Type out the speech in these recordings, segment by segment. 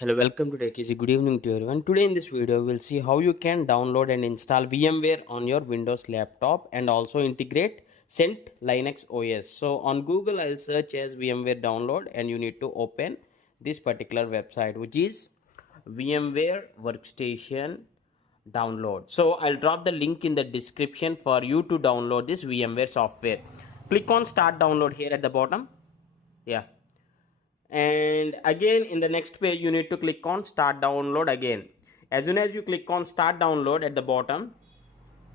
Hello, welcome to TechEasy. Good evening to everyone. Today in this video, we'll see how you can download and install VMware on your Windows laptop and also integrate Cent Linux OS. So on Google, I'll search as VMware download and you need to open this particular website, which is VMware Workstation download. So I'll drop the link in the description for you to download this VMware software. Click on start download here at the bottom. Yeah, and again in the next page you need to click on start download again. As soon as you click on start download at the bottom,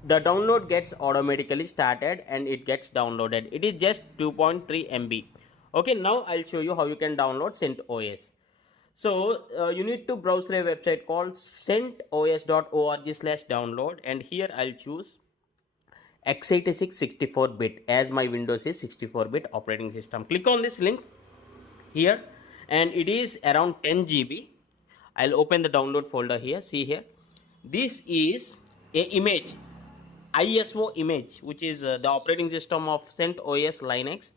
the download gets automatically started and it gets downloaded. It is just 2.3 MB. Okay, now I'll show you how you can download CentOS. So you need to browse through a website called centos.org/download, and here I'll choose x86 64-bit as my Windows is 64-bit operating system. Click on this link here and it is around 10 GB. I'll open the download folder here. See here, this is a image, ISO image, which is the operating system of CentOS Linux.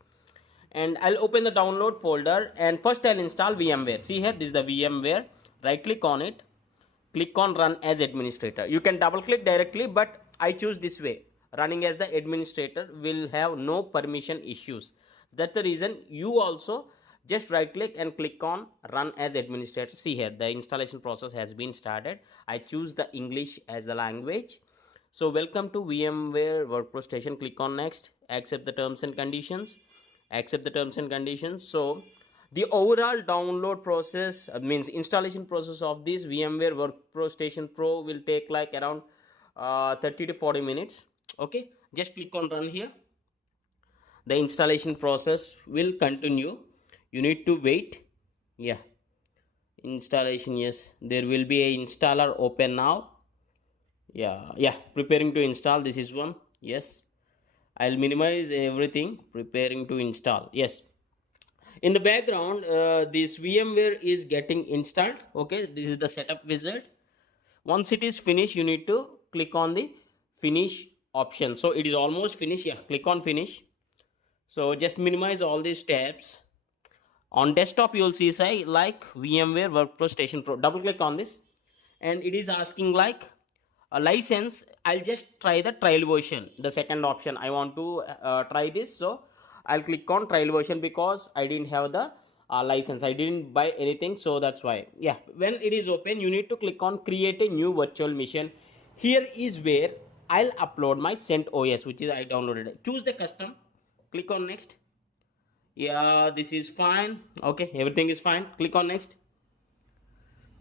And I'll open the download folder and first I'll install VMware. See here, this is the VMware. Right click on it, click on run as administrator. You can double click directly, but I choose this way. Running as the administrator will have no permission issues. That's the reason you also just right click and click on run as administrator. See here, the installation process has been started. I choose the English as the language. So welcome to VMware Workstation. Click on next, accept the terms and conditions, accept the terms and conditions. So the overall download process means installation process of this VMware Workstation Pro will take like around 30 to 40 minutes. Okay, just click on run here. The installation process will continue. You need to wait. Yeah, installation, yes, there will be a installer open now. Yeah, preparing to install. This is one. Yes, I'll minimize everything. Preparing to install. Yes, in the background this VMware is getting installed. Okay, this is the setup wizard. Once it is finished, you need to click on the finish option. So it is almost finished. Yeah, click on finish. So just minimize all these tabs. On desktop you will see say like VMware Workstation Pro. Double click on this and it is asking like a license. I'll just try the trial version, the second option. I want to try this, so I'll click on trial version because I didn't have the license. I didn't buy anything, so that's why. Yeah, when it is open, you need to click on create a new virtual machine. Here is where I'll upload my CentOS, which is I downloaded. Choose the custom, click on next. Yeah, this is fine. Okay, everything is fine. Click on next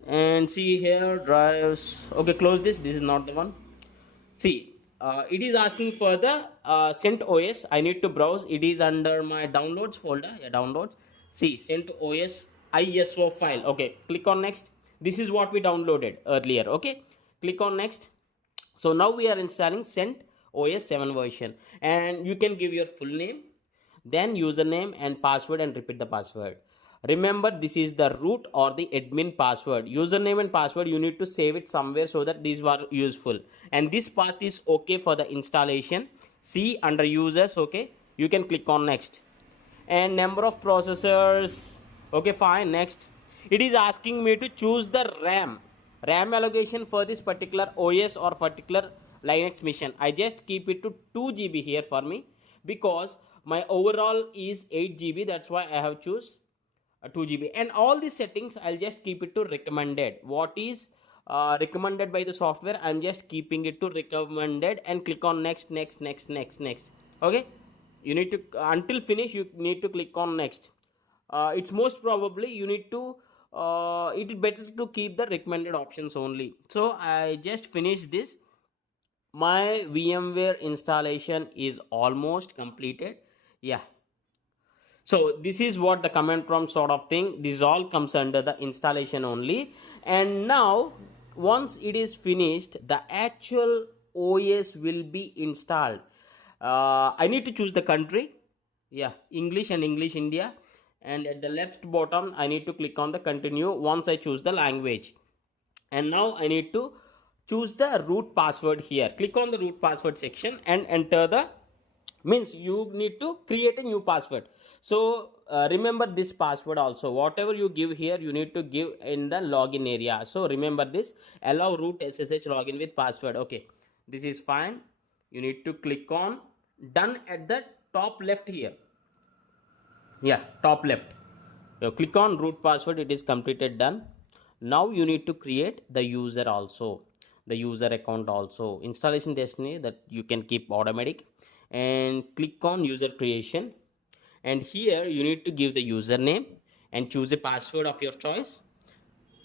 and see here drives. Okay, close this. This is not the one. See, it is asking for the CentOS. I need to browse. It is under my downloads folder. Yeah, downloads. See, CentOS ISO file. Okay, click on next. This is what we downloaded earlier. Okay, click on next. So now we are installing CentOS 7 version, and you can give your full name, then username and password, and repeat the password. Remember, this is the root or the admin password. Username and password, you need to save it somewhere so that these were useful. And this path is okay for the installation. See under users. Okay, you can click on next. And number of processors. Okay, fine, next. It is asking me to choose the RAM allocation for this particular OS or particular Linux machine. I just keep it to 2 GB here for me because my overall is 8 GB. That's why I have choose 2 GB. And all these settings I'll just keep it to recommended. What is recommended by the software, I'm just keeping it to recommended and click on next. Okay, you need to until finish you need to click on next. It's most probably you need to it is better to keep the recommended options only. So I just finished this. My VMware installation is almost completed. Yeah, so this is what the command prompt sort of thing. This all comes under the installation only. And now once it is finished, the actual OS will be installed. I need to choose the country. Yeah, English and English India. And at the left bottom I need to click on the continue once I choose the language. And now I need to choose the root password here. Click on the root password section and enter the, means you need to create a new password. So remember this password also. Whatever you give here, you need to give in the login area. So remember this, allow root SSH login with password. Okay, this is fine. You need to click on done at the top left here. Yeah, top left. You click on root password, it is completed, done. Now you need to create the user also, the user account also. Installation destiny that you can keep automatic, and click on user creation, and here you need to give the username and choose a password of your choice.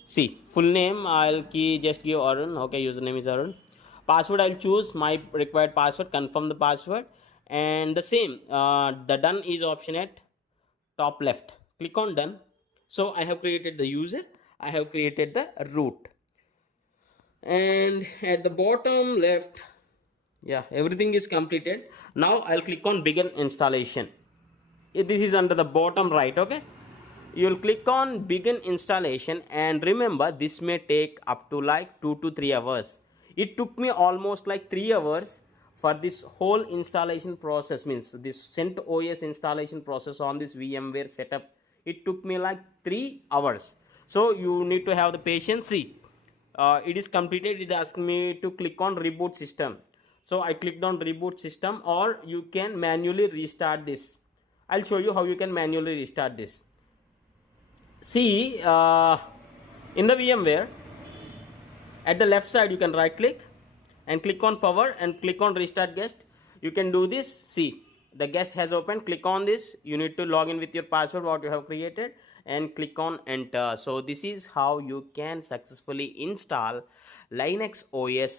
See, full name I'll key just give Arun. Okay, username is Arun. Password I'll choose my required password, confirm the password, and the same the done is option at top left. Click on done. So I have created the user, I have created the root, and at the bottom left, yeah, everything is completed. Now I'll click on begin installation. This is under the bottom right. Okay, you'll click on begin installation, and remember this may take up to like 2 to 3 hours. It took me almost like 3 hours for this whole installation process, means this CentOS installation process on this VMware setup. It took me like 3 hours. So you need to have the patience. See, it is completed. It asked me to click on reboot system. So I clicked on reboot system, or you can manually restart this. I'll show you how you can manually restart this. See, in the VMware, at the left side you can right click and click on power and click on restart guest. You can do this. See, the guest has opened. Click on this. You need to log in with your password what you have created, and click on enter. So this is how you can successfully install Linux OS